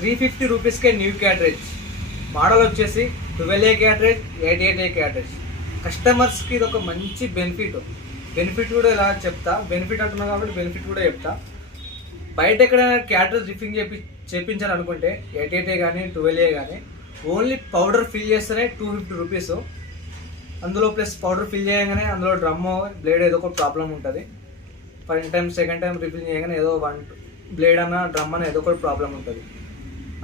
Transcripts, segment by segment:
350 రూపీస్కే new క్యాటరేజ్. Model వచ్చేసి 12A క్యాటరేజ్, 88A క్యాటరేజ్. కస్టమర్స్కి ఇది ఒక మంచి బెనిఫిట్ కూడా ఇలా చెప్తా. బెనిఫిట్ అంటున్నా కాబట్టి బెనిఫిట్ కూడా చెప్తా. బయట ఎక్కడైనా క్యాటరేజ్ రిఫింగ్ చేయించాలనుకుంటే 88A కానీ 12A కానీ ఓన్లీ పౌడర్ ఫిల్ చేస్తేనే 250 రూపీస్. అందులో ప్లస్ పౌడర్ ఫిల్ చేయగానే అందులో డ్రమ్ము బ్లేడ్ ఏదో ఒక ప్రాబ్లం ఉంటుంది. First time second time refill చేయగానే ఏదో బ్లేడ్ అన్న డ్రమ్ అన్న ఏదో ఒక ప్రాబ్లం ఉంటుంది.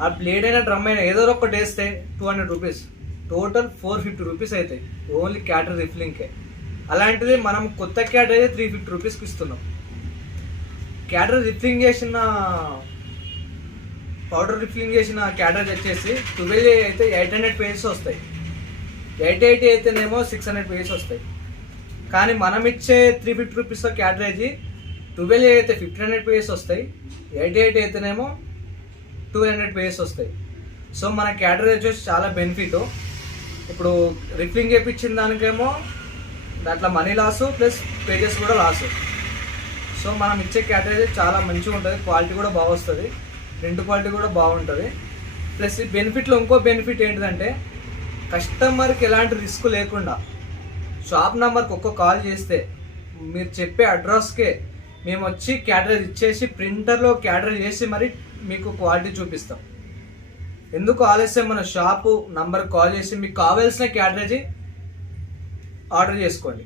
ఆ బ్లేడ్ అయినా డ్రమ్ అయినా ఏదో ఒకటి వేస్తే 200 రూపీస్, టోటల్ 450 రూపీస్ అవుతాయి ఓన్లీ క్యాటరేజ్ రిఫిలింగ్కే. అలాంటిది మనం కొత్త క్యాటరేజ్ 350 రూపీస్కి ఇస్తున్నాం. క్యాటరేజ్ రిఫిలింగ్ చేసిన పౌడర్ రిఫిలింగ్ చేసిన క్యాటరేజ్ వచ్చేసి 12A అయితే 800 పేజెస్ వస్తాయి, 88A అయితేనేమో 600 పేజెస్ వస్తాయి. కానీ మనం ఇచ్చే 350 రూపీస్ క్యాటరేజ్ 12A అయితే 1500 పేజెస్ వస్తాయి, 88 అయితేనేమో 200 పేజెస్ వస్తాయి. సో మన క్యాటరేజ్ వచ్చేసి చాలా బెనిఫిట్. ఇప్పుడు రిఫిలింగ్ చేయించిన దానికేమో దాంట్లో మనీ లాసు ప్లస్ పేజెస్ కూడా లాసు. సో మనం ఇచ్చే క్యాటరేజ్ చాలా మంచిగా ఉంటుంది, క్వాలిటీ కూడా బాగా వస్తుంది, ప్రింట్ క్వాలిటీ కూడా బాగుంటుంది. ప్లస్ ఈ బెనిఫిట్లో ఇంకో బెనిఫిట్ ఏంటిదంటే కస్టమర్కి ఎలాంటి రిస్క్ లేకుండా షాప్ నెంబర్కి ఒక్క కాల్ చేస్తే మీరు చెప్పే అడ్రస్కే మేము వచ్చి క్యాటరేజ్ ఇచ్చేసి ప్రింటర్లో క్యాటరేజ్ చేసి మరి మీకు క్వాలిటీ చూపిస్తాం. ఎందుకు ఆలస్యం, మన షాపు నంబర్ కాల్ చేసి మీకు కావాల్సిన క్యాటరేజ్ ఆర్డర్ చేసుకోండి.